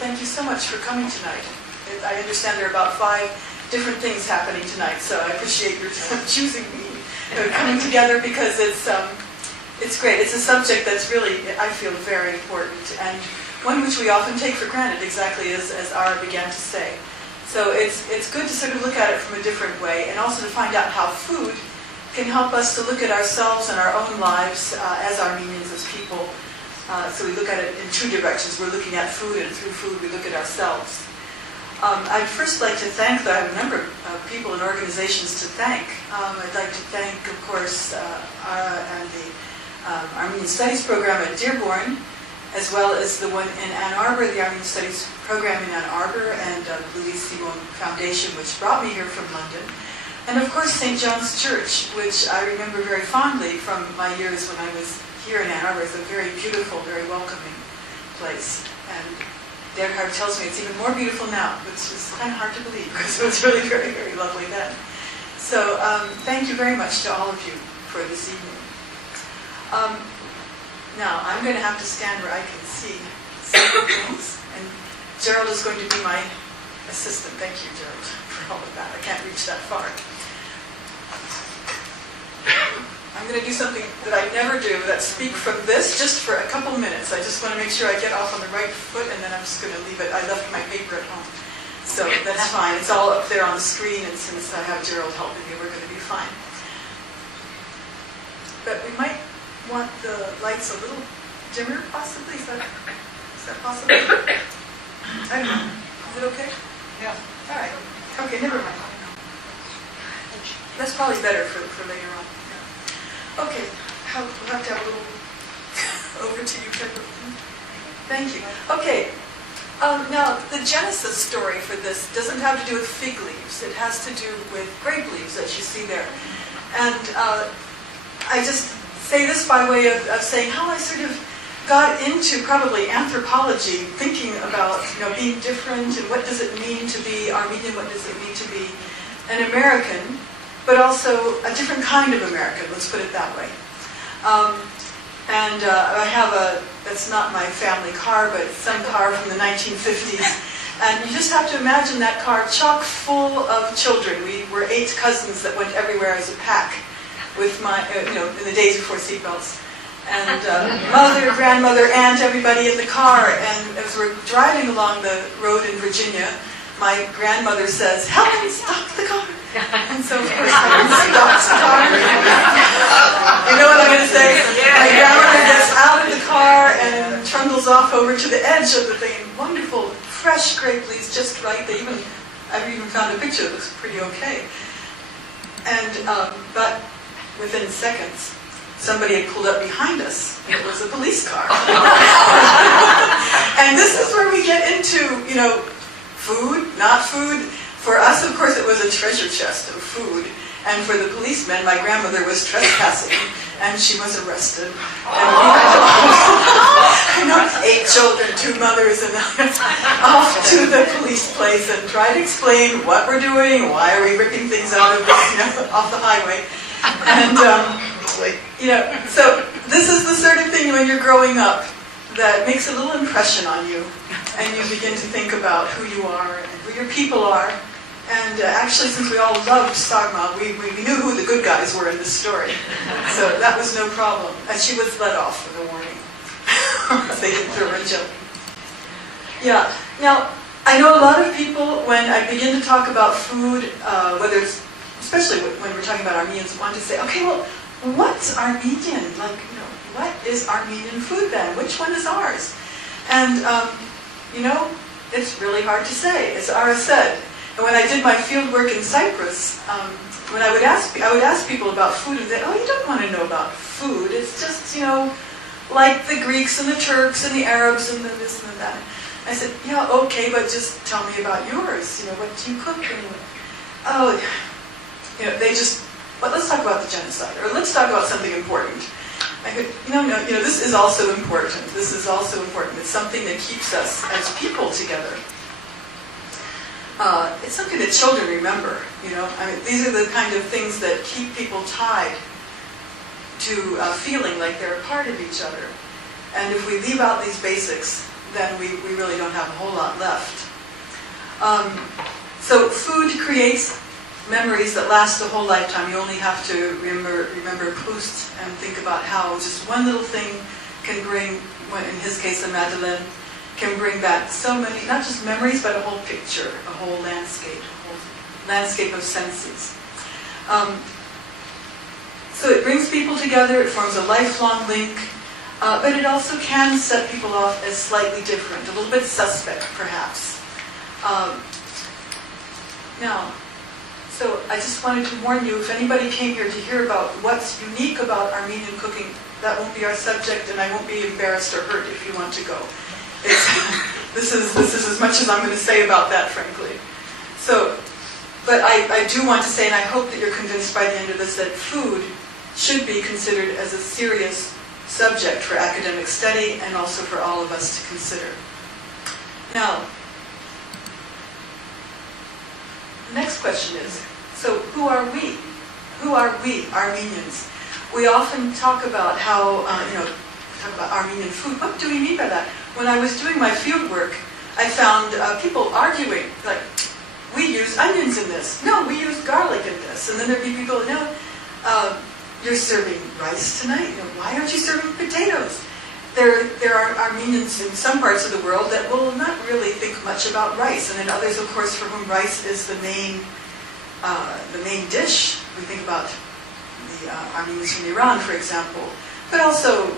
Thank you so much for coming tonight. I understand there are about 5 different things happening tonight, so I appreciate your choosing me, coming together, because it's great. It's a subject that's really, I feel, very important, and one which we often take for granted, exactly as Ara began to say. So it's good to sort of look at it from a different way, and also to find out how food can help us to look at ourselves and our own lives as Armenians, as people. So we look at it in 2 directions. We're looking at food, and through food we look at ourselves. I'd first like to thank, though I have a number of people and organizations to thank. I'd like to thank, of course, Ara and the Armenian Studies program at Dearborn, as well as the one in Ann Arbor, the Armenian Studies program in Ann Arbor, and the Simone Foundation, which brought me here from London. And of course, St. John's Church, which I remember very fondly from my years when I was here in Ann Arbor. It's a very beautiful, very welcoming place. And Gerhard tells me it's even more beautiful now, which is kind of hard to believe, because it was really very, very lovely then. So thank you very much to all of you for this evening. Now, I'm going to have to stand where I can see several things, and Gerald is going to be my assistant. Thank you, Gerald, for all of that. I can't reach that far. I'm going to do something that I never do, that's speak from this just for a couple minutes. I just want to make sure I get off on the right foot, and then I'm just going to leave it. I left my paper at home, so that's fine. It's all up there on the screen, and since I have Gerald helping me, we're going to be fine. But we might want the lights a little dimmer, possibly. Is that possible? I don't know. Is it okay? Yeah. All right. Okay, never mind. That's probably better for later on. Yeah. Okay. We'll have to have a little over to you, Kimberly. Thank you. Okay. Now, the genesis story for this doesn't have to do with fig leaves. It has to do with grape leaves, as you see there. And I just say this by way of saying how I sort of got into probably anthropology, thinking about being different and what does it mean to be Armenian, what does it mean to be an American, but also a different kind of American, let's put it that way. I have that's not my family car, but some car from the 1950s. And you just have to imagine that car chock full of children. We were 8 cousins that went everywhere as a pack with my, in the days before seatbelts. And mother, grandmother, aunt, everybody in the car. And as we're driving along the road in Virginia, my grandmother says, "Helen, stop the car." And so, of course, Helen stops the car. You know what I'm going to say? My grandmother gets out of the car and trundles off over to the edge of the thing. Wonderful, fresh grape leaves, just right. I've even found a picture that looks pretty okay. And, but within seconds, somebody had pulled up behind us, and it was a police car. And this is where we get into, food, not food. For us, of course, it was a treasure chest of food. And for the policemen, my grandmother was trespassing, and she was arrested. And we had 8 children, 2 mothers, and off to the police place and try to explain what we're doing, why are we ripping things out of off the highway. And, so this is the sort of thing when you're growing up that makes a little impression on you, and you begin to think about who you are and who your people are. And actually, since we all loved Sarma, we knew who the good guys were in this story. So that was no problem. And she was let off with a warning. They didn't throw her in jail. Yeah. Now, I know a lot of people, when I begin to talk about food, whether it's, especially when we're talking about Armenians, want to say, okay, well, what's Armenian? What is Armenian food then? Which one is ours? And, it's really hard to say, as Ara said. And when I did my field work in Cypress, when I would ask people about food, and they, "Oh, you don't want to know about food. It's just, like the Greeks and the Turks and the Arabs and the this and that." I said, "Yeah, okay, but just tell me about yours. What do you cook?" And they just, well, let's talk about the genocide, or let's talk about something important. I go, no, this is also important. This is also important. It's something that keeps us as people together. It's something that children remember, these are the kind of things that keep people tied to feeling like they're a part of each other. And if we leave out these basics, then we really don't have a whole lot left. So food creates memories that last a whole lifetime. You only have to remember Proust and think about how just one little thing can bring, in his case, the Madeleine, can bring back so many, not just memories, but a whole picture, a whole landscape of senses. So it brings people together, it forms a lifelong link, but it also can set people off as slightly different, a little bit suspect, perhaps. Now, so I just wanted to warn you, if anybody came here to hear about what's unique about Armenian cooking, that won't be our subject, and I won't be embarrassed or hurt if you want to go. This is as much as I'm going to say about that, frankly. So, but I do want to say, and I hope that you're convinced by the end of this, that food should be considered as a serious subject for academic study and also for all of us to consider. Now, the next question is, so who are we? Who are we, Armenians? We often talk about how, talk about Armenian food. What do we mean by that? When I was doing my field work, I found people arguing, like, we use onions in this. No, we use garlic in this. And then there'd be people, no, you're serving rice tonight? Why aren't you serving potatoes? There are Armenians in some parts of the world that will not really think much about rice, and then others, of course, for whom rice is the main dish. We think about the Armenians from Iran, for example, but also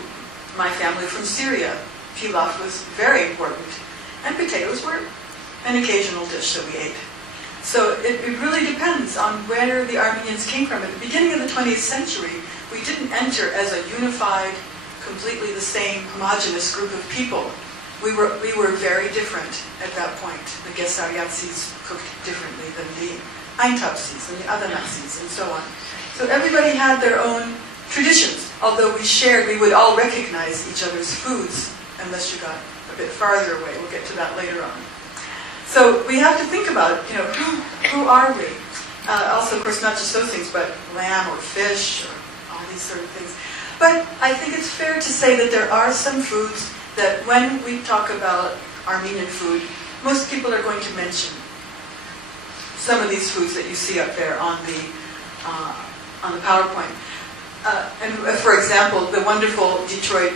my family from Syria. Pilaf was very important, and potatoes were an occasional dish that we ate. So it really depends on where the Armenians came from. At the beginning of the 20th century, we didn't enter as a unified, completely the same homogeneous group of people. We were very different at that point. The Gesariatsis cooked differently than the Eintapsis and the Adanatsis and so on. So everybody had their own traditions. Although we would all recognize each other's foods, unless you got a bit farther away. We'll get to that later on. So we have to think about, who are we? Also, of course, not just those things, but lamb or fish or all these sort of things. But I think it's fair to say that there are some foods that when we talk about Armenian food, most people are going to mention some of these foods that you see up there on the PowerPoint. And for example, the wonderful Detroit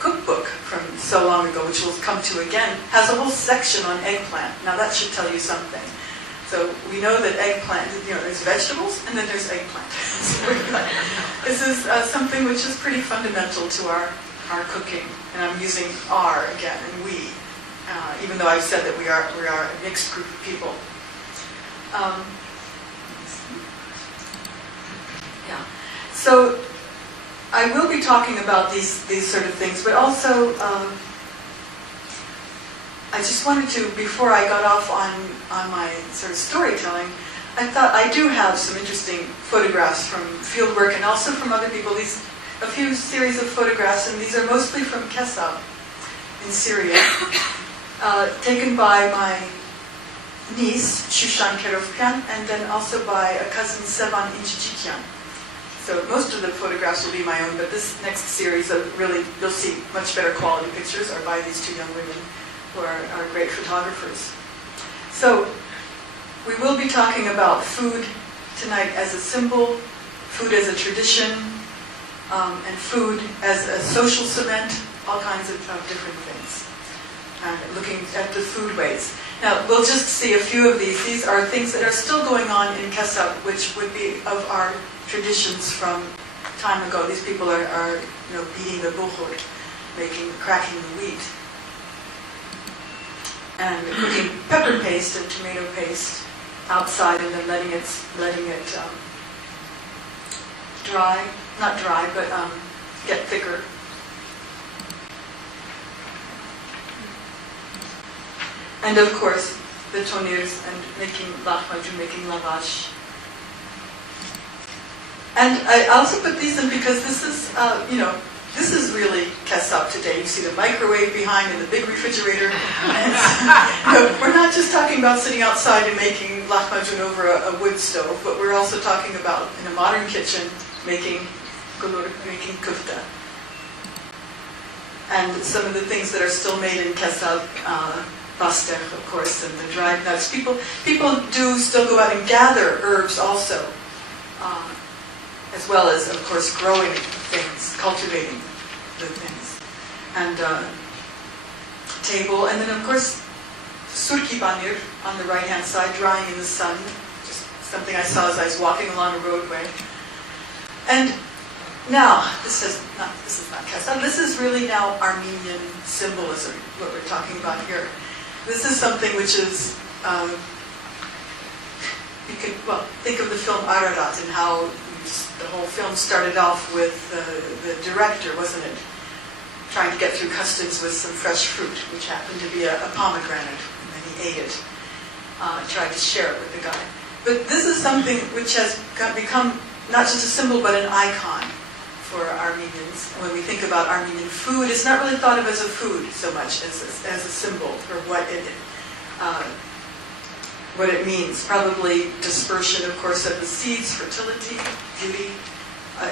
cookbook from so long ago, which we'll come to again, has a whole section on eggplant. Now that should tell you something. So we know that eggplant, there's vegetables and then there's eggplant. So this is something which is pretty fundamental to our cooking. And I'm using our again, and we, even though I've said that we are a mixed group of people. So I will be talking about these sort of things, but also I just wanted to, before I got off on my sort of storytelling, I thought I do have some interesting photographs from fieldwork and also from other people. A few series of photographs, and these are mostly from Kesab in Syria, taken by my niece, Shushan Kerovkan, and then also by a cousin, Sevan Inchikyan. So most of the photographs will be my own, but this next series of really, you'll see much better quality pictures are by these two young women who are great photographers. So we will be talking about food tonight as a symbol, food as a tradition, and food as a social cement, all kinds of different things, and looking at the foodways. Now, we'll just see a few of these. These are things that are still going on in Kesab, which would be of our traditions from time ago. These people are beating the bukhur, cracking the wheat, and cooking pepper paste and tomato paste outside, and then letting it dry, not dry, but get thicker. And of course, the tonirs and making lahmacun, making lavash. And I also put these in because this is, this is really Kesab today. You see the microwave behind and the big refrigerator. And we're not just talking about sitting outside and making lahmacun over a wood stove, but we're also talking about, in a modern kitchen, making kufta. and some of the things that are still made in Kesab, Bastek, of course, and the dried nuts. People do still go out and gather herbs also, as well as, of course, growing things, cultivating the things. And table, and then, of course, surki banir on the right-hand side, drying in the sun. Just something I saw as I was walking along a roadway. And now, this is not Kesab. This is really now Armenian symbolism, what we're talking about here. This is something which is, you could, well, think of the film Ararat and how the whole film started off with the director, wasn't it? Trying to get through customs with some fresh fruit, which happened to be a pomegranate, and then he ate it. Tried to share it with the guy. But this is something which has become not just a symbol, but an icon for Armenians. When we think about Armenian food, it's not really thought of as a food so much as a symbol for what it means. Probably dispersion, of course, of the seeds, fertility, beauty,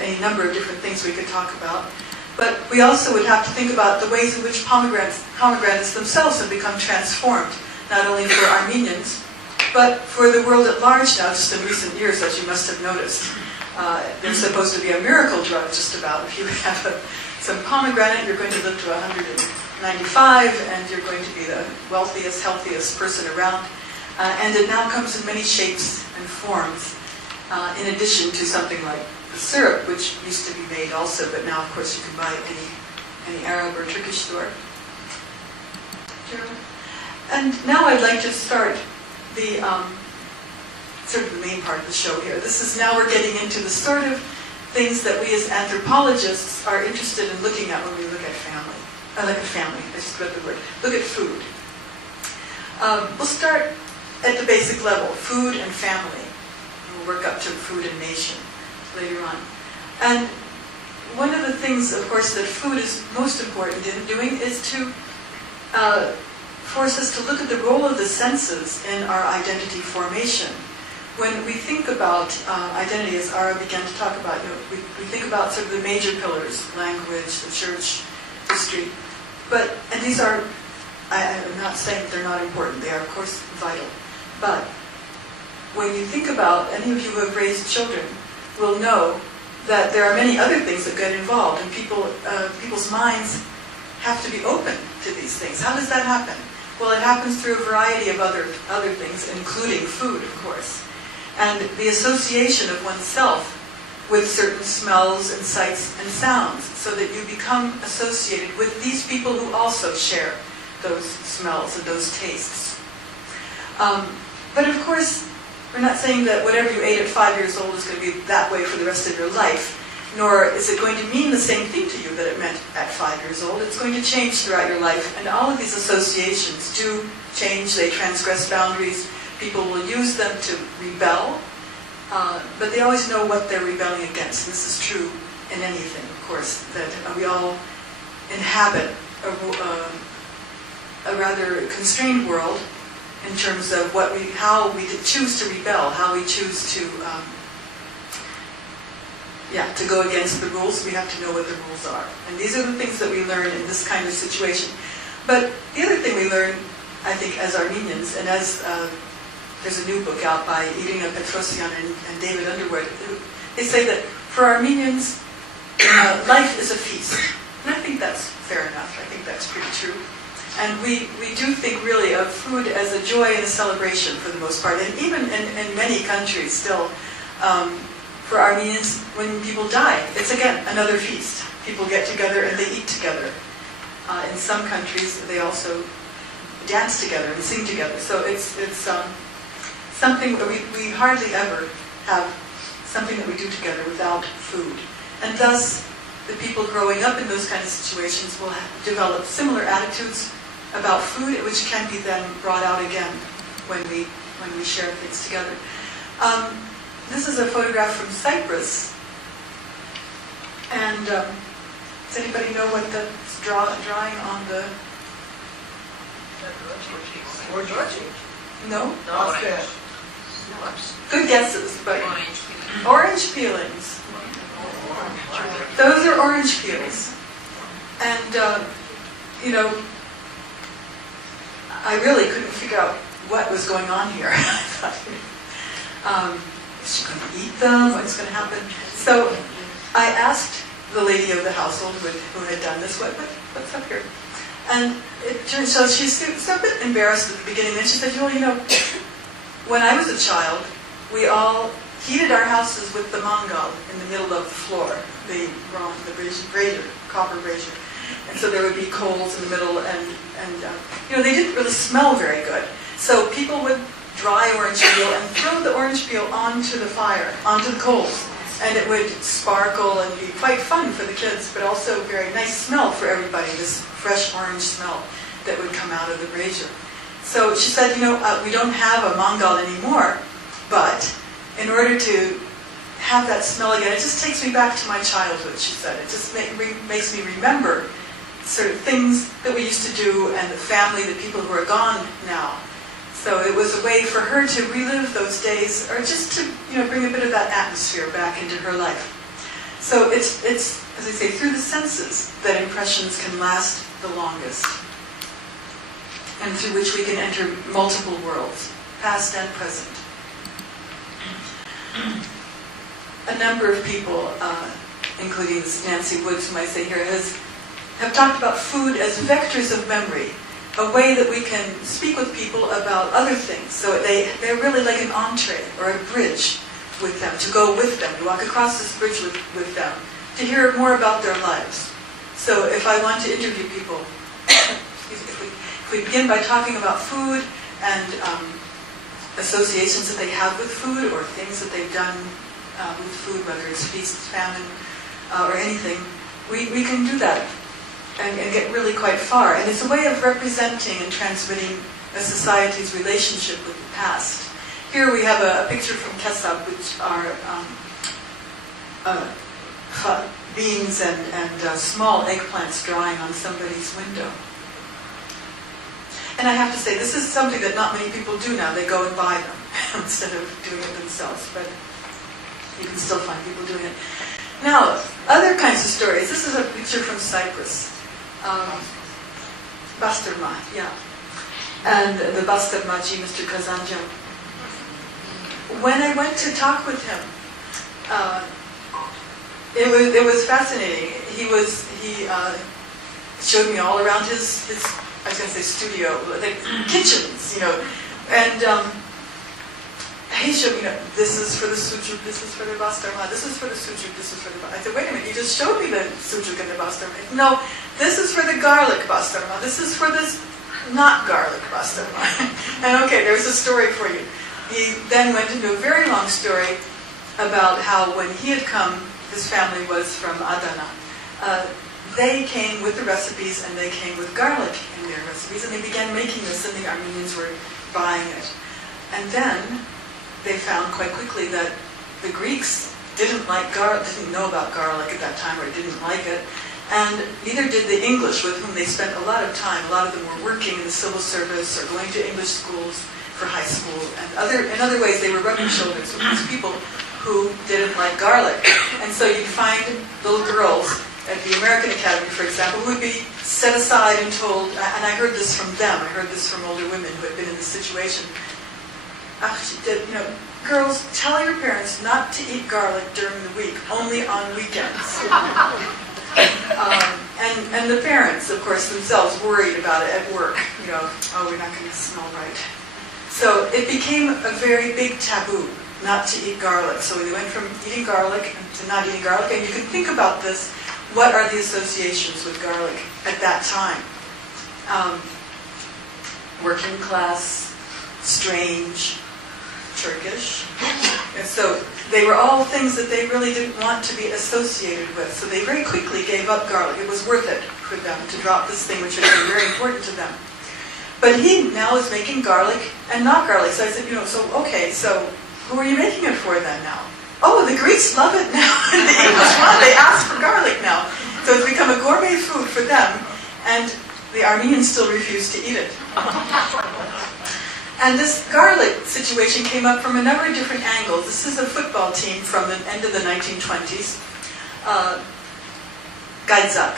any number of different things we could talk about. But we also would have to think about the ways in which pomegranates themselves have become transformed, not only for Armenians, but for the world at large now, just in recent years, as you must have noticed. There's supposed to be a miracle drug, just about. If you have some pomegranate, you're going to live to 195, and you're going to be the wealthiest, healthiest person around. And it now comes in many shapes and forms, in addition to something like the syrup, which used to be made also, but now, of course, you can buy it any Arab or Turkish store. And now I'd like to start the sort of the main part of the show here. This is now we're getting into the sort of things that we as anthropologists are interested in looking at when we look at family. I just read the word. Look at food. We'll start at the basic level, food and family. We'll work up to food and nation later on. And one of the things, of course, that food is most important in doing is to force us to look at the role of the senses in our identity formation. When we think about identity, as Ara began to talk about, we think about sort of the major pillars, language, the church, history. And these are, I'm not saying they're not important, they are of course vital. But when you think about, any of you who have raised children will know that there are many other things that get involved, and people's minds have to be open to these things. How does that happen? Well, it happens through a variety of other things, including food, of course. And the association of oneself with certain smells and sights and sounds, so that you become associated with these people who also share those smells and those tastes. But of course, we're not saying that whatever you ate at 5 years old is going to be that way for the rest of your life, nor is it going to mean the same thing to you that it meant at 5 years old. It's going to change throughout your life, and all of these associations do change, they transgress boundaries. People will use them to rebel, but they always know what they're rebelling against. This is true in anything, of course, that we all inhabit a rather constrained world in terms of how we choose to rebel, how we choose to go against the rules. We have to know what the rules are. And these are the things that we learn in this kind of situation. But the other thing we learn, I think, as Armenians, and as there's a new book out by Irina Petrosyan and David Underwood, they say that for Armenians, life is a feast. And I think that's fair enough. I think that's pretty true. And we do think really of food as a joy and a celebration for the most part. And even in many countries still, for Armenians, when people die, it's again another feast. People get together and they eat together. In some countries, they also dance together and sing together. So it's something that we hardly ever have something that we do together without food. And thus, the people growing up in those kind of situations will develop similar attitudes about food, which can be then brought out again when we share things together. This is a photograph from Cypress, and does anybody know what the drawing on the? No? No. Good guesses, but orange peelings. Those are orange peels. And you know, I really couldn't figure out what was going on here. I thought, is she going to eat them? What's going to happen? So I asked the lady of the household who had done this, what's up here? And it turns out she's a bit embarrassed at the beginning. Then she said, well, you know, when I was a child, we all heated our houses with the mangal in the middle of the floor, the brazier, copper brazier. And so there would be coals in the middle, and you know, they didn't really smell very good. So people would dry orange peel and throw the orange peel onto the fire, onto the coals. And it would sparkle and be quite fun for the kids, but also very nice smell for everybody, this fresh orange smell that would come out of the brazier. So she said, you know, we don't have a mangal anymore, but in order to have that smell again, it just takes me back to my childhood, she said. It just makes me remember sort of things that we used to do and the family, the people who are gone now. So it was a way for her to relive those days, or just to, you know, bring a bit of that atmosphere back into her life. So it's as I say, through the senses that impressions can last the longest, and through which we can enter multiple worlds, past and present. A number of people, including Nancy Woods, whom I say here, have talked about food as vectors of memory, a way that we can speak with people about other things. So they're really like an entree or a bridge with them, to go with them, to walk across this bridge with them, to hear more about their lives. So if I want to interview people, if we begin by talking about food and associations that they have with food, or things that they've done with food, whether it's feast, famine, or anything, we can do that and get really quite far. And it's a way of representing and transmitting a society's relationship with the past. Here we have a picture from Kesab, which are beans and small eggplants drying on somebody's window. And I have to say, this is something that not many people do now. They go and buy them instead of doing it themselves. But you can still find people doing it. Now, other kinds of stories. This is a picture from Cypress. Bastarma, yeah. And the Bastarmaji, Mr. Kazanjan. When I went to talk with him, it was fascinating. He showed me all around his I was going to say studio, like kitchens, you know, and he showed me, you know, this is for the sujuk, this is for the bastarma, this is for the sujuk, this is for the. I said, wait a minute, you just showed me the sujuk and the bastarma. No, this is for the garlic bastarma. This is for this not garlic bastarma. And okay, there's a story for you. He then went into a very long story about how when he had come, his family was from Adana. They came with the recipes, and they came with garlic in their recipes, and they began making this, and the Armenians were buying it. And then they found quite quickly that the Greeks didn't like garlic, didn't know about garlic at that time, or didn't like it, and neither did the English, with whom they spent a lot of time. A lot of them were working in the civil service or going to English schools for high school, and in other ways they were rubbing shoulders with these people who didn't like garlic. And so you'd find little girls at the American Academy, for example, who would be set aside and told, and I heard this from them, I heard this from older women who had been in this situation, you know, girls, tell your parents not to eat garlic during the week, only on weekends. And the parents, of course, themselves worried about it at work, you know, oh, we're not going to smell right. So it became a very big taboo not to eat garlic. So they went from eating garlic to not eating garlic, and you can think about this. What are the associations with garlic at that time? Working class, strange, Turkish. And so they were all things that they really didn't want to be associated with. So they very quickly gave up garlic. It was worth it for them to drop this thing which had been very important to them. But he now is making garlic and not garlic. So I said, you know, so okay, so who are you making it for then now? Oh, the Greeks love it now. And the English want, they ask for garlic now. So it's become a gourmet food for them, and the Armenians still refuse to eat it. And this garlic situation came up from a number of different angles. This is a football team from the end of the 1920s, Gaidzak.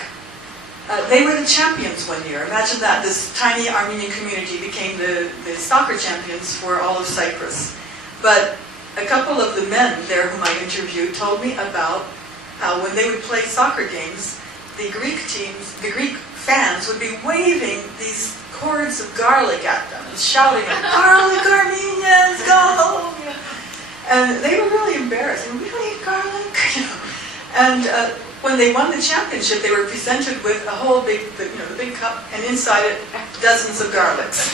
They were the champions one year. Imagine that. This tiny Armenian community became the soccer champions for all of Cyprus. But a couple of the men there whom I interviewed told me about how when they would play soccer games, the Greek teams, the Greek fans would be waving these cords of garlic at them and shouting, "Garlic, Armenians, go!" And they were really embarrassed. We don't eat garlic. And when they won the championship, they were presented with a whole big, the big cup, and inside it, dozens of garlics.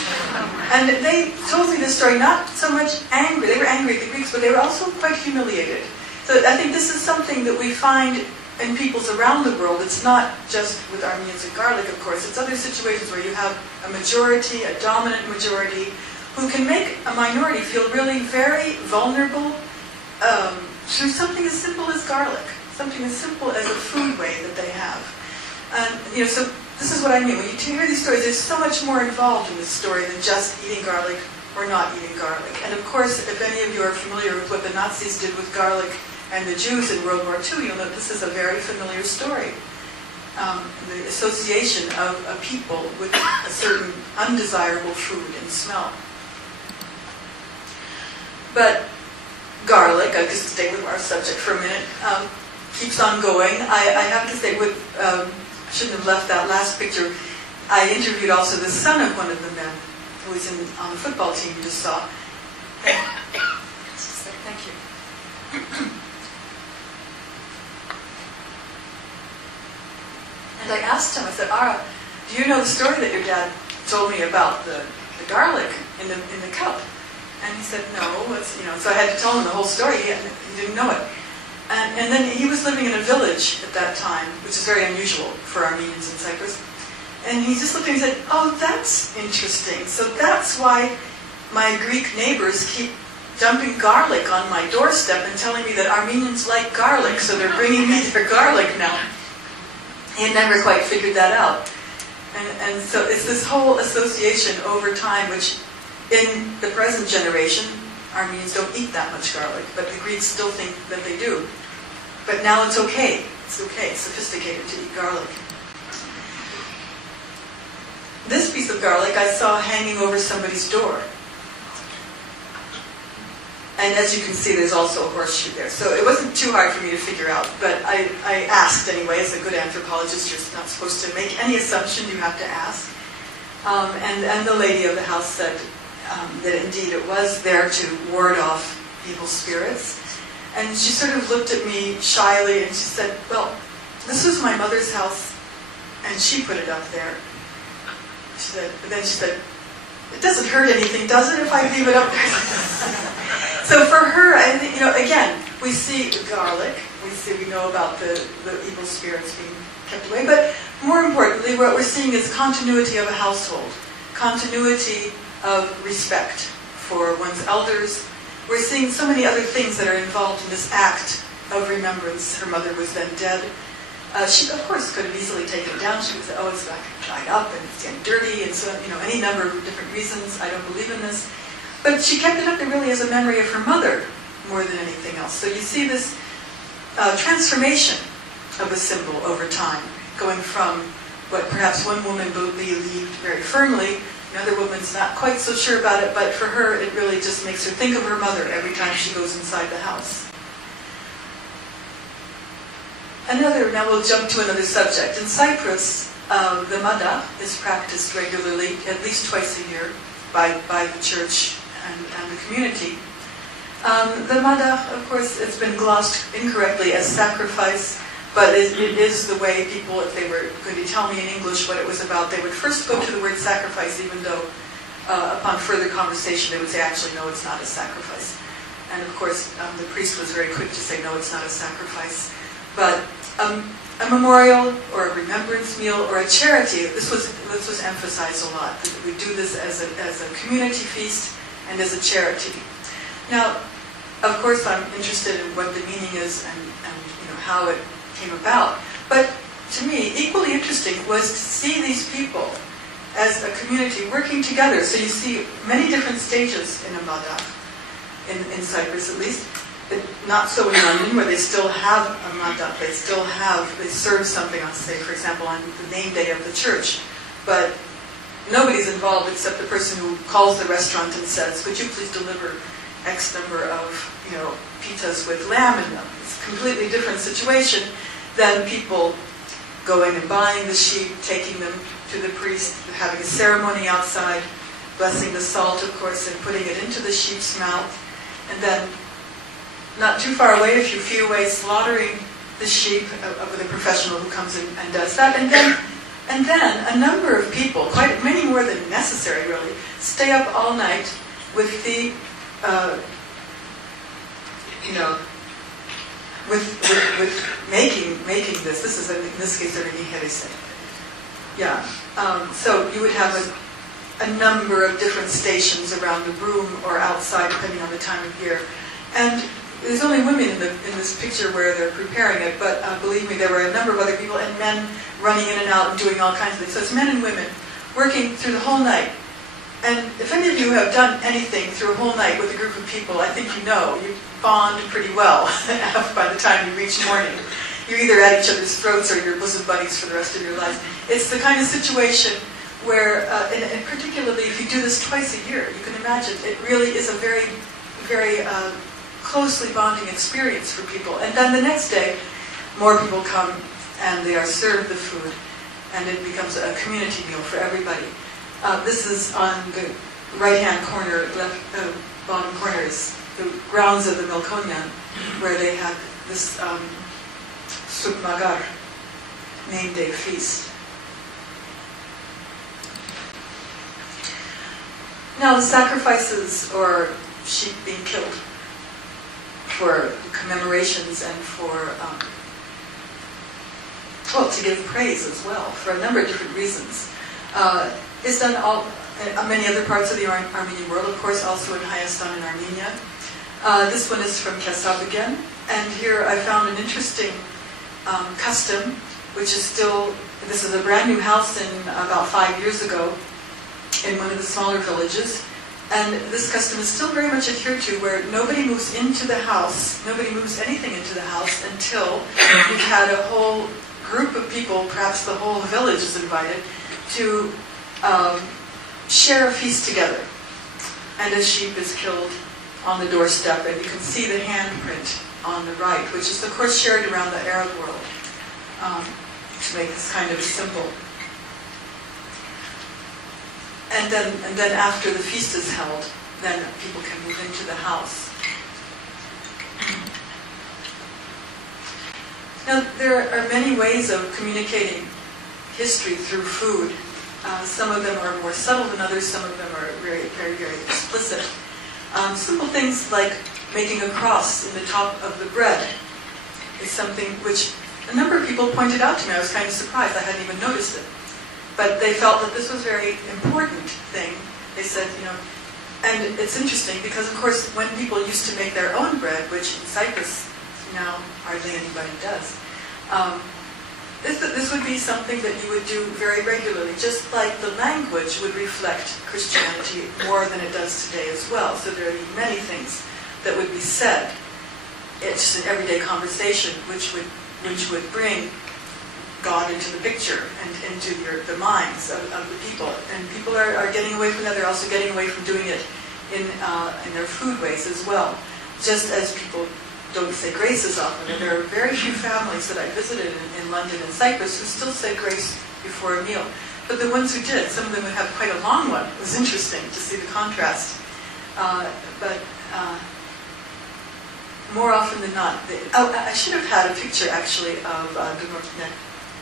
And they told me this story, not so much angry. They were angry at the Greeks, but they were also quite humiliated. So I think this is something that we find in peoples around the world. It's not just with Armenians and garlic, of course. It's other situations where you have a majority, a dominant majority, who can make a minority feel really very vulnerable through something as simple as garlic, something as simple as a food way that they have. And so this is what I mean. When you hear these stories, there's so much more involved in this story than just eating garlic or not eating garlic. And of course, if any of you are familiar with what the Nazis did with garlic and the Jews in World War II, you'll know this is a very familiar story. The association of a people with a certain undesirable food and smell. But garlic, I'll just stay with our subject for a minute, keeps on going. I have to say, I shouldn't have left that last picture. I interviewed also the son of one of the men who was on the football team you just saw. Thank you. And I asked him, I said, "Ara, do you know the story that your dad told me about the garlic in the cup?" And he said, "No, so I had to tell him the whole story. He didn't know it. And then he was living in a village at that time, which is very unusual for Armenians in Cyprus. And he just looked at me and said, "Oh, that's interesting. So that's why my Greek neighbors keep dumping garlic on my doorstep and telling me that Armenians like garlic, so they're bringing me their garlic now." He had never quite figured that out. And so it's this whole association over time, which in the present generation, Armenians don't eat that much garlic, but the Greeks still think that they do. But now it's okay. It's okay, it's sophisticated to eat garlic. This piece of garlic I saw hanging over somebody's door. And as you can see, there's also a horseshoe there. So it wasn't too hard for me to figure out, but I asked anyway. As a good anthropologist, you're not supposed to make any assumption, you have to ask. And the lady of the house said that indeed it was there to ward off evil spirits. And she sort of looked at me shyly and she said, "Well, this was my mother's house and she put it up there." But then she said, "It doesn't hurt anything, does it, if I leave it up there?" So for her, I think, again, we see garlic, we know about the evil spirits being kept away, but more importantly, what we're seeing is continuity of a household, continuity of respect for one's elders. We're seeing so many other things that are involved in this act of remembrance. Her mother was then dead. She, of course, could have easily taken it down. She would say, "Oh, it's dried up and it's getting dirty," and so, any number of different reasons. I don't believe in this. But she kept it up there really as a memory of her mother more than anything else. So you see this transformation of a symbol over time, going from what perhaps one woman believed very firmly, another woman's not quite so sure about it, but for her it really just makes her think of her mother every time she goes inside the house. Now we'll jump to another subject. In Cyprus, the Mada is practiced regularly, at least twice a year, by the church and the community. The Mada, of course, it's been glossed incorrectly as sacrifice, but it is the way people, if they were going to tell me in English what it was about, they would first go to the word sacrifice, even though upon further conversation they would say, "Actually, no, it's not a sacrifice." And of course, the priest was very quick to say, "No, it's not a sacrifice." But a memorial or a remembrance meal or a charity, this was emphasized a lot. We do this as a community feast and as a charity. Now, of course, I'm interested in what the meaning is and how it came about. But to me, equally interesting was to see these people as a community working together. So you see many different stages in a Mada, in Cyprus at least. not so in London, where they still have a mandat, they serve something on, say, for example, on the name day of the church, but nobody's involved except the person who calls the restaurant and says, "Would you please deliver X number of, pitas with lamb in them?" It's a completely different situation than people going and buying the sheep, taking them to the priest, having a ceremony outside, blessing the salt, of course, and putting it into the sheep's mouth, and then not too far away, a few feet away, slaughtering the sheep with a professional who comes in and does that, and then a number of people, quite many more than necessary really, stay up all night with the, with making this. This is in this case a rigiherese. Yeah. So you would have a number of different stations around the room or outside, depending on the time of year, and there's only women in this picture where they're preparing it, but believe me, there were a number of other people and men running in and out and doing all kinds of things. So it's men and women working through the whole night. And if any of you have done anything through a whole night with a group of people, I think you know, you bond pretty well by the time you reach morning. You're either at each other's throats or you're bosom buddies for the rest of your lives. It's the kind of situation where, and particularly if you do this twice a year, you can imagine, it really is a very, very closely bonding experience for people. And then the next day, more people come and they are served the food, and it becomes a community meal for everybody. This is on the right-hand corner, bottom corner is the grounds of the Melkonian, where they have this Sukmagar, name day feast. Now the sacrifices, or sheep being killed, for commemorations and for, to give praise as well, for a number of different reasons. Is done in many other parts of the Armenian world, of course, also in Hayastan in Armenia. This one is from Kesab again, and here I found an interesting custom, which is still, this is a brand new house in about 5 years ago in one of the smaller villages. And this custom is still very much adhered to, where nobody moves into the house, nobody moves anything into the house until you've had a whole group of people, perhaps the whole village is invited, to share a feast together. And a sheep is killed on the doorstep, and you can see the handprint on the right, which is of course shared around the Arab world, to make this kind of a symbol. And then after the feast is held, then people can move into the house. Now, there are many ways of communicating history through food. Some of them are more subtle than others, some of them are very, very, very explicit. Simple things like making a cross in the top of the bread is something which a number of people pointed out to me. I was kind of surprised, I hadn't even noticed it. But they felt that this was a very important thing. They said, and it's interesting because, of course, when people used to make their own bread, which in Cypress now hardly anybody does, this would be something that you would do very regularly, just like the language would reflect Christianity more than it does today as well. So there are many things that would be said. It's just an everyday conversation which would bring God into the picture and into the minds of the people. And people are getting away from that. They're also getting away from doing it in their food ways as well. Just as people don't say grace as often. And there are very few families that I visited in London and Cypress who still say grace before a meal. But the ones who did, some of them would have quite a long one. It was interesting to see the contrast. But more often than not, I should have had a picture actually of the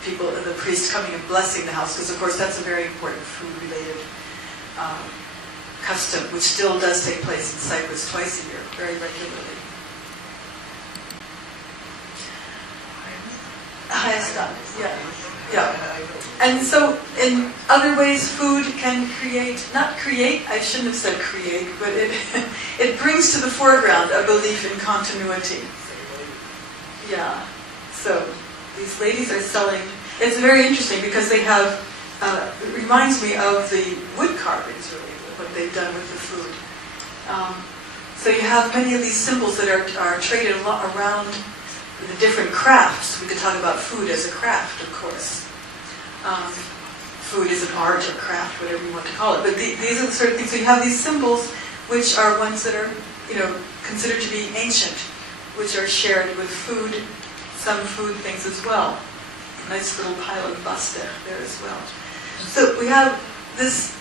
people, the priest coming and blessing the house, because of course that's a very important food-related custom, which still does take place in Cyprus twice a year, very regularly. Yeah. And so in other ways, food can I shouldn't have said create, but it brings to the foreground a belief in continuity. Yeah. So these ladies are selling, it's very interesting because they have, it reminds me of the wood carvings really, what they've done with the food. So you have many of these symbols that are traded a lot around the different crafts. We could talk about food as a craft, of course. Food is an art or craft, whatever you want to call it. But these are the sort of things. So you have these symbols, which are ones that are, considered to be ancient, which are shared with food, some food things as well. A nice little pile of basta there as well. So we have this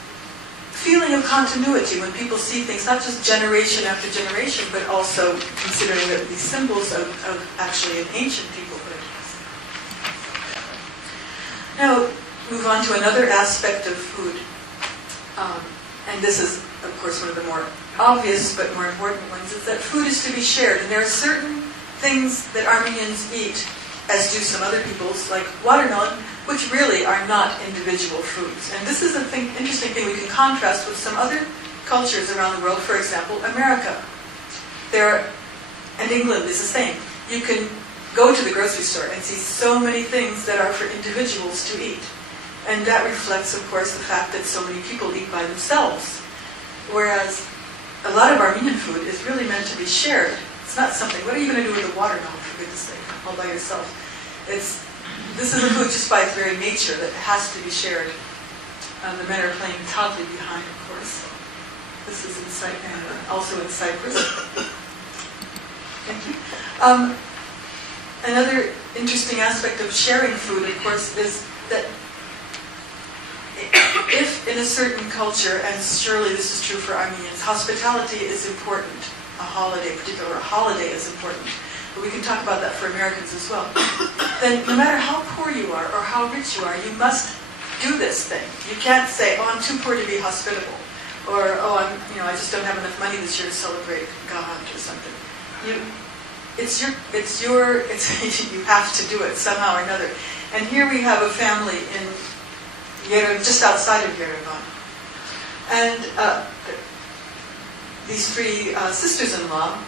feeling of continuity when people see things, not just generation after generation, but also considering that these symbols of actually an ancient peoplehood. Now, move on to another aspect of food. And this is, of course, one of the more obvious but more important ones, is that food is to be shared. And there are certain things that Armenians eat, as do some other peoples, like watermelon, which really are not individual foods. And this is an interesting thing we can contrast with some other cultures around the world. For example, America. And England is the same. You can go to the grocery store and see so many things that are for individuals to eat. And that reflects, of course, the fact that so many people eat by themselves. Whereas a lot of Armenian food is really meant to be shared. It's not something, what are you going to do with a watermelon, for goodness sake, all by yourself? This is a food just by its very nature that has to be shared. The men are playing toddly behind, of course. This is also in Cypress. Thank you. Another interesting aspect of sharing food, of course, is that if in a certain culture, and surely this is true for Armenians, hospitality is important. A holiday, particular holiday is important. But we can talk about that for Americans as well. Then no matter how poor you are or how rich you are, you must do this thing. You can't say, oh, I'm too poor to be hospitable. Or, oh, I just don't have enough money this year to celebrate God or something. You have to do it somehow or another. And here we have a family in just outside of Yerevan. And these three sisters-in-law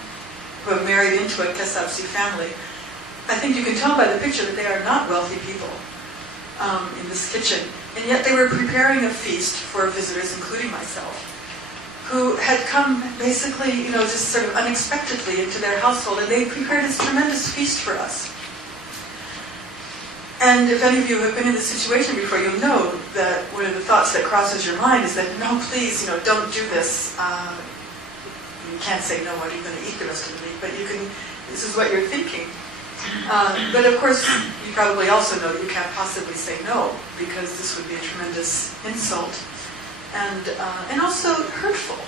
who have married into a Kesavsi family, I think you can tell by the picture that they are not wealthy people in this kitchen. And yet they were preparing a feast for visitors, including myself, who had come basically, just sort of unexpectedly into their household, and they prepared this tremendous feast for us. And if any of you have been in this situation before, you'll know that one of the thoughts that crosses your mind is that, no, please, don't do this. You can't say, no, what are you going to eat the rest of the week? But this is what you're thinking. But of course, you probably also know that you can't possibly say no, because this would be a tremendous insult. And also hurtful.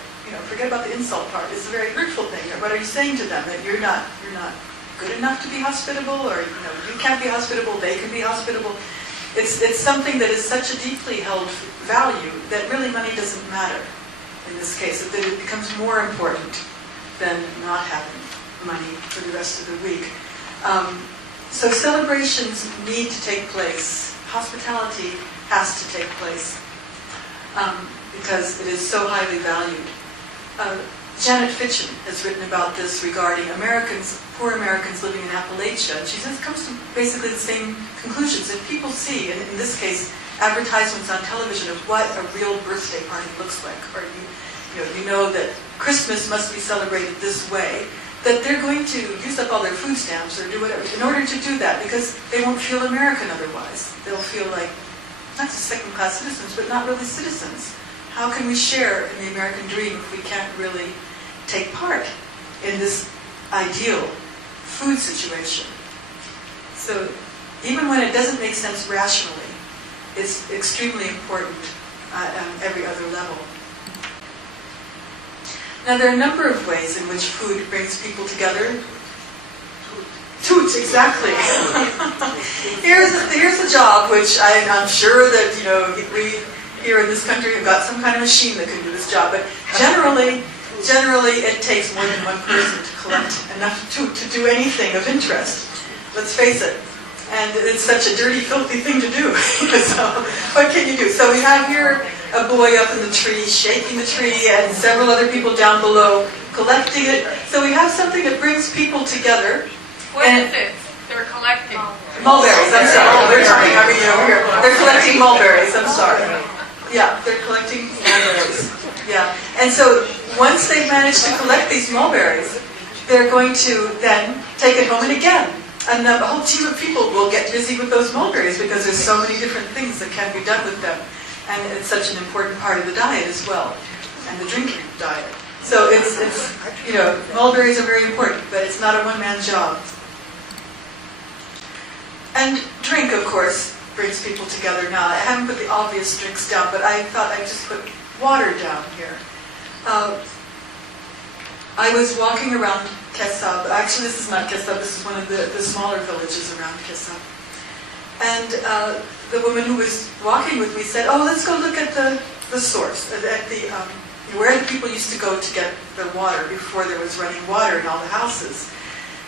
Forget about the insult part. It's a very hurtful thing. What are you saying to them? That you're not good enough to be hospitable, or you can't be hospitable, they can be hospitable. It's something that is such a deeply held value that really money doesn't matter in this case. That it becomes more important than not having money for the rest of the week. So celebrations need to take place. Hospitality has to take place because it is so highly valued. Janet Fitchen has written about this regarding poor Americans living in Appalachia. And she comes to basically the same conclusions. If people see, and in this case, advertisements on television of what a real birthday party looks like, or you know that Christmas must be celebrated this way, that they're going to use up all their food stamps or do whatever in order to do that, because they won't feel American otherwise. They'll feel like not just second-class citizens, but not really citizens. How can we share in the American dream if we can't really take part in this ideal food situation? So even when it doesn't make sense rationally, it's extremely important on every other level. Now there are a number of ways in which food brings people together. Toots, exactly. Here's a job which I'm sure that we here in this country have got some kind of machine that can do this job, but generally it takes more than one person to collect enough to do anything of interest. Let's face it. And it's such a dirty, filthy thing to do. So what can you do? So we have here a boy up in the tree, shaking the tree, and several other people down below collecting it. So we have something that brings people together. What is it? They're collecting mulberries. I'm sorry. Oh, they're talking over here. They're collecting mulberries. I'm sorry. Yeah, they're collecting mulberries. Yeah. And so once they've managed to collect these mulberries, they're going to then take it home and again. And a whole team of people will get busy with those mulberries because there's so many different things that can be done with them. And it's such an important part of the diet as well, and the drinking diet. So it's mulberries are very important, but it's not a one-man job. And drink, of course, brings people together now. I haven't put the obvious drinks down, but I thought I'd just put water down here. I was walking around Kesab. Actually, this is not Kesab. This is one of the smaller villages around Kesab. And the woman who was walking with me said, "Oh, let's go look at the source, at the where the people used to go to get their water before there was running water in all the houses."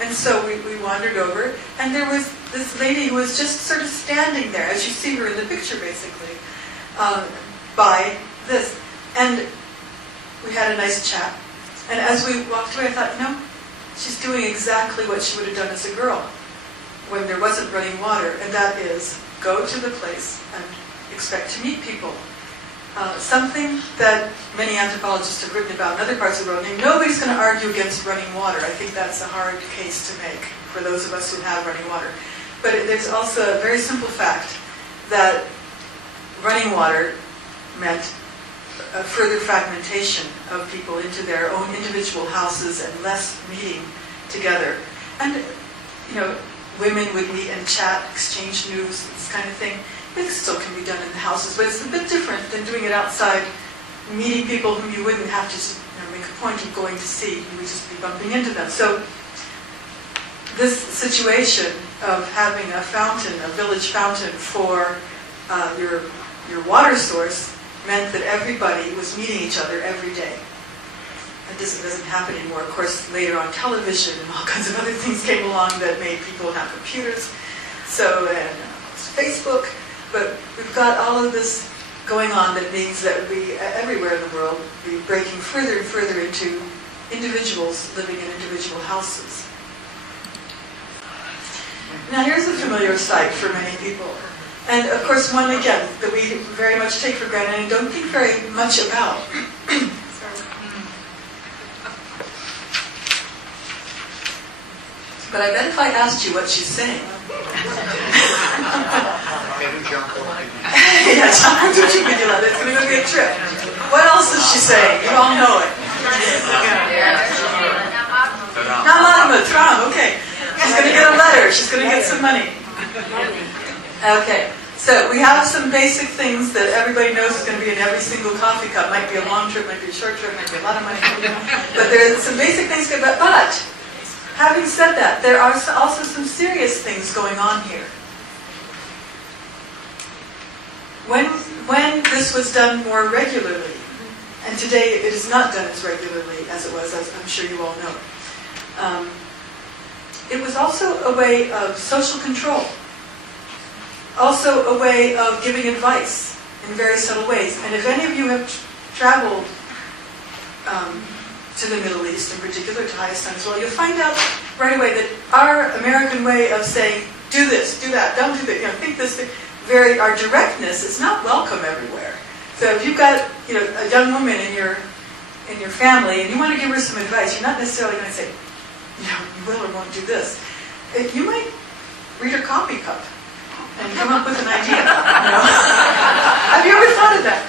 And so we wandered over, and there was this lady who was just sort of standing there, as you see her in the picture, basically, by this. And we had a nice chat. And as we walked away, I thought, she's doing exactly what she would have done as a girl when there wasn't running water, and that is go to the place and expect to meet people. Something that many anthropologists have written about in other parts of the world. Nobody's going to argue against running water. I think that's a hard case to make for those of us who have running water. But there's also a very simple fact that running water meant a further fragmentation of people into their own individual houses and less meeting together. And, women would meet and chat, exchange news, this kind of thing. It still can be done in the houses, but it's a bit different than doing it outside, meeting people whom you wouldn't have to make a point of going to see. You would just be bumping into them. So this situation of having a fountain, a village fountain for your water source, meant that everybody was meeting each other every day. It doesn't happen anymore. Of course, later on television and all kinds of other things came along that made people have computers. So, and Facebook. But we've got all of this going on that means that we, everywhere in the world, be breaking further and further into individuals living in individual houses. Now here's a familiar sight for many people. And of course one, again, that we very much take for granted and don't think very much about. But I bet if I asked you what she's saying. Yeah, John, it's going to be a trip. What else is she saying? You all know it. Namadama, Tram, okay. She's going to get a letter. She's going to get some money. Okay, so we have some basic things that everybody knows is going to be in every single coffee cup. Might be a long trip, might be a short trip, might be a lot of money. But there's some basic things. But having said that, there are also some serious things going on here. When this was done more regularly, and today it is not done as regularly as it was, as I'm sure you all know, it was also a way of social control. Also a way of giving advice in very subtle ways. And if any of you have traveled to the Middle East, in particular to Hayastan as well, you'll find out right away that our American way of saying, do this, do that, don't do that, think this, our directness is not welcome everywhere. So if you've got a young woman in your family and you want to give her some advice, you're not necessarily going to say, you will or won't do this. You might read her coffee cup and come up with an idea. Have you ever thought of that?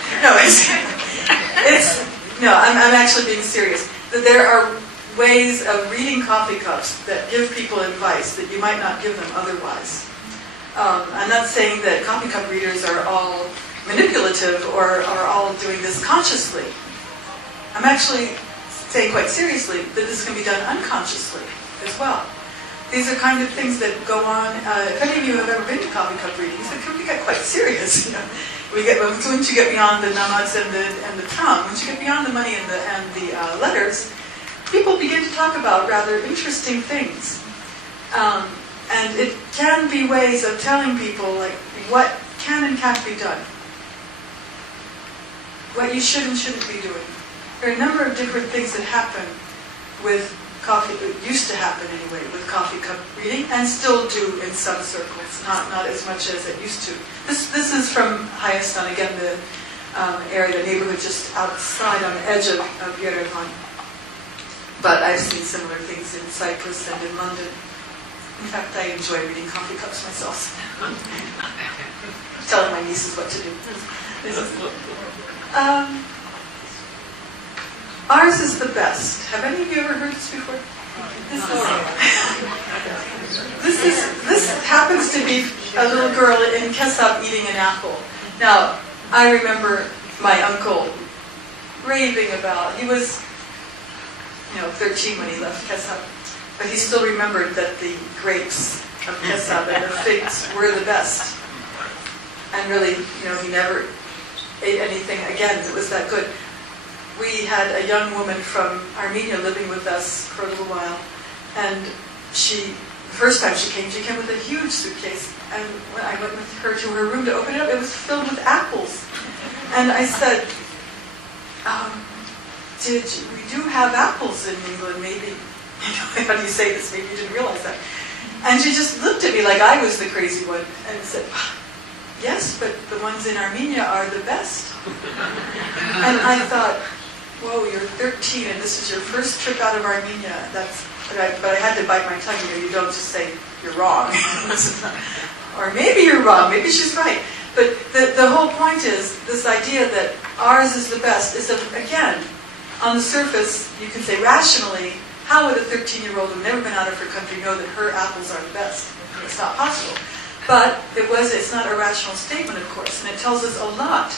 No, I'm actually being serious. That there are ways of reading coffee cups that give people advice that you might not give them otherwise. I'm not saying that coffee cup readers are all manipulative or are all doing this consciously. I'm actually saying quite seriously that this can be done unconsciously as well. These are kind of things that go on. If any of you have ever been to coffee cup readings, it can get quite serious. Once you get beyond the namads and the tram, once you get beyond the money and the letters, people begin to talk about rather interesting things. And it can be ways of telling people what can and can't be done, what you should and shouldn't be doing. There are a number of different things that happen with coffee, used to happen anyway, with coffee cup reading, and still do in some circles, not as much as it used to. This is from Hayastan, again, area, the neighborhood just outside on the edge of Yerevan. But I've seen similar things in Cypress and in London. In fact, I enjoy reading coffee cups myself. Telling my nieces what to do. Ours is the best. Have any of you ever heard this before? This happens to be a little girl in Kesab eating an apple. Now, I remember my uncle raving about, he was 13 when he left Kesab, but he still remembered that the grapes of Kesab and the figs were the best. And really, he never ate anything again that was that good. We had a young woman from Armenia living with us for a little while, and the first time she came with a huge suitcase, and when I went with her to her room to open it up, it was filled with apples. And I said, we do have apples in England, maybe, how do you say this, maybe you didn't realize that. And she just looked at me like I was the crazy one, and said, yes, but the ones in Armenia are the best. And I thought, whoa, you're 13 and this is your first trip out of Armenia. But I had to bite my tongue. You don't just say, you're wrong. Or maybe you're wrong, maybe she's right. But the whole point is, this idea that ours is the best is, again, on the surface, you can say rationally, how would a 13-year-old who's never been out of her country know that her apples are the best? It's not possible. But it's not a rational statement, of course, and it tells us a lot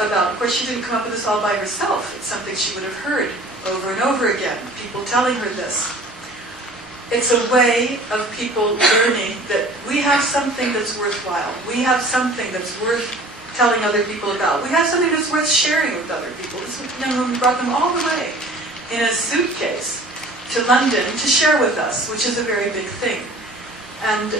about, of course, she didn't come up with this all by herself. It's something she would have heard over and over again, people telling her this. It's a way of people learning that we have something that's worthwhile. We have something that's worth telling other people about. We have something that's worth sharing with other people. This young woman brought them all the way in a suitcase to London to share with us, which is a very big thing. And,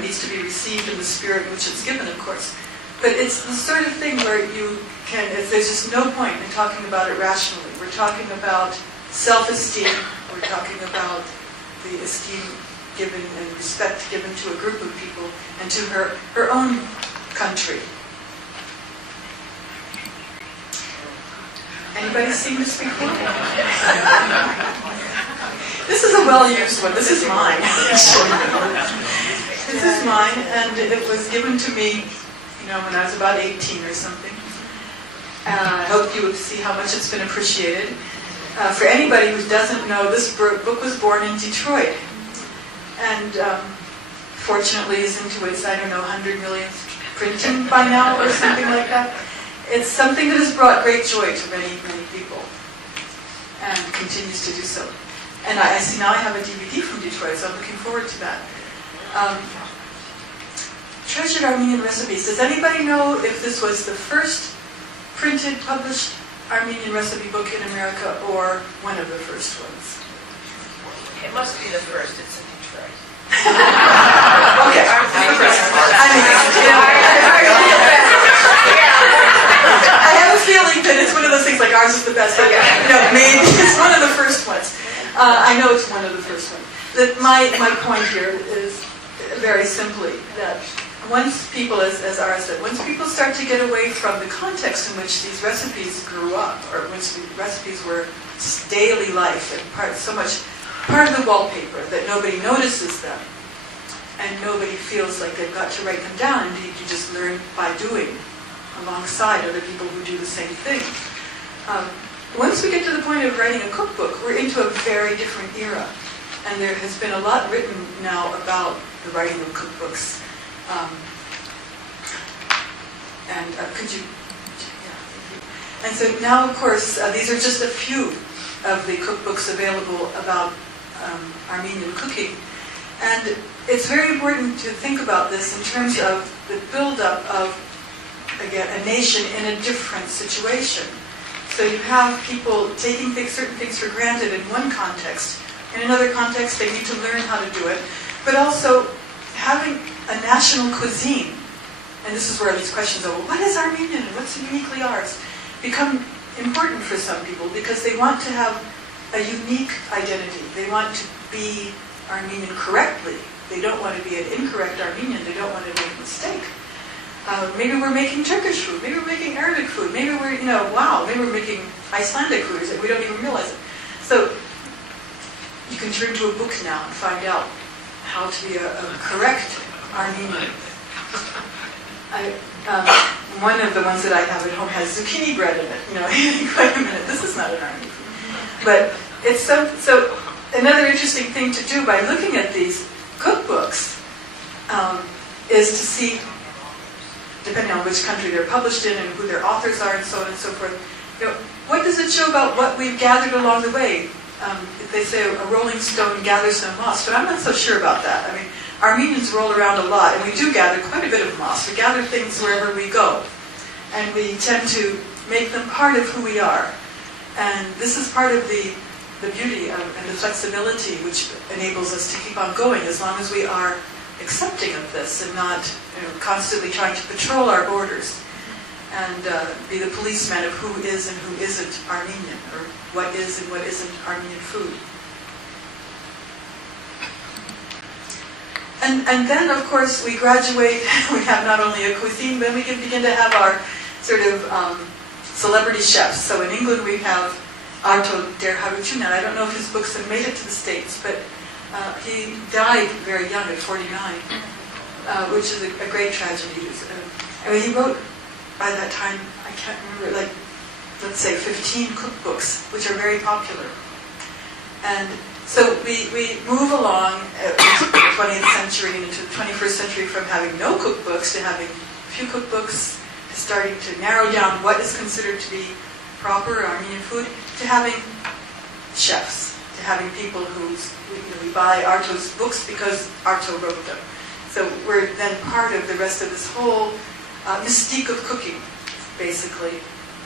needs to be received in the spirit in which it's given, of course. But it's the sort of thing where there's just no point in talking about it rationally. We're talking about self-esteem. We're talking about the esteem given and respect given to a group of people and to her own country. Anybody seen this before? This is a well-used one. This is mine. This is mine, and it was given to me, when I was about 18 or something. I hope you would see how much it's been appreciated. For anybody who doesn't know, this book was born in Detroit, and fortunately is into its, 100 millionth printing by now or something like that. It's something that has brought great joy to many, many people, and continues to do so. And I see now I have a DVD from Detroit, so I'm looking forward to that. Treasured Armenian Recipes. Does anybody know if this was the first printed, published Armenian recipe book in America or one of the first ones? It must be the first. It's in Detroit. Okay. I have a feeling that it's one of those things like ours is the best. But, maybe it's one of the first ones. I know it's one of the first ones. My point here is very simply that once people, as Ara said, once people start to get away from the context in which these recipes grew up, or once the recipes were daily life and part of the wallpaper, that nobody notices them, and nobody feels like they've got to write them down. Indeed, you just learn by doing, alongside other people who do the same thing. Once we get to the point of writing a cookbook, we're into a very different era. And there has been a lot written now about the writing of cookbooks. And so now, of course, these are just a few of the cookbooks available about Armenian cooking. And it's very important to think about this in terms of the buildup of, again, a nation in a different situation. So you have people taking certain things for granted in one context. In another context, they need to learn how to do it. But also having a national cuisine, and this is where these questions are, well, what is Armenian and what's uniquely ours, become important for some people because they want to have a unique identity. They want to be Armenian correctly. They don't want to be an incorrect Armenian. They don't want to make a mistake. Maybe we're making Turkish food. Maybe we're making Arabic food. Maybe we're, wow, maybe we're making Icelandic food. We don't even realize it. So you can turn to a book now and find out how to be a correct Armenian. One of the ones that I have at home has zucchini bread in it. Wait a minute, this is not an Armenian food. But it's so another interesting thing to do by looking at these cookbooks is to see, depending on which country they're published in and who their authors are and so on and so forth, what does it show about what we've gathered along the way? They say a rolling stone gathers no moss, but I'm not so sure about that. I mean, Armenians roll around a lot, and we do gather quite a bit of moss. We gather things wherever we go, and we tend to make them part of who we are. And this is part of the beauty and the flexibility which enables us to keep on going as long as we are accepting of this and not constantly trying to patrol our borders and be the policeman of who is and who isn't Armenian, or what is and what isn't Armenian food. And then, of course, we graduate. We have not only a cuisine, but we can begin to have our sort of celebrity chefs. So in England, we have Arto Der Harutunan. I don't know if his books have made it to the States, but he died very young at 49, which is a great tragedy. I mean, he wrote, by that time, I can't remember, like, let's say 15 cookbooks, which are very popular. And so we move along into the 20th century and into the 21st century from having no cookbooks to having a few cookbooks, to starting to narrow down what is considered to be proper Armenian food, to having chefs, to having people who we buy Arto's books because Arto wrote them. So we're then part of the rest of this whole mystique of cooking, basically.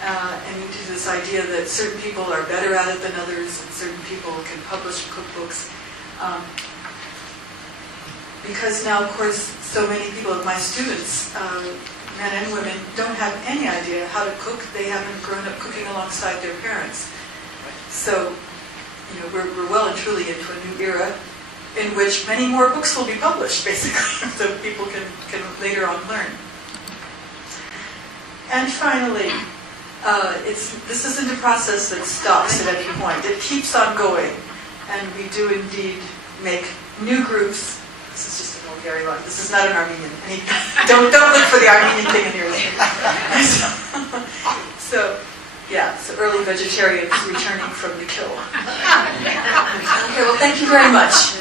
And into this idea that certain people are better at it than others, and certain people can publish cookbooks. Because now, of course, so many people of my students, men and women, don't have any idea how to cook. They haven't grown up cooking alongside their parents. So, we're well and truly into a new era in which many more books will be published, basically, so people can later on learn. And finally, this isn't a process that stops at any point. It keeps on going, and we do indeed make new groups. This is just an old Gary line. This is not an Armenian. Don't look for the Armenian thing in here. So early vegetarians returning from the kill. Okay, well, thank you very much.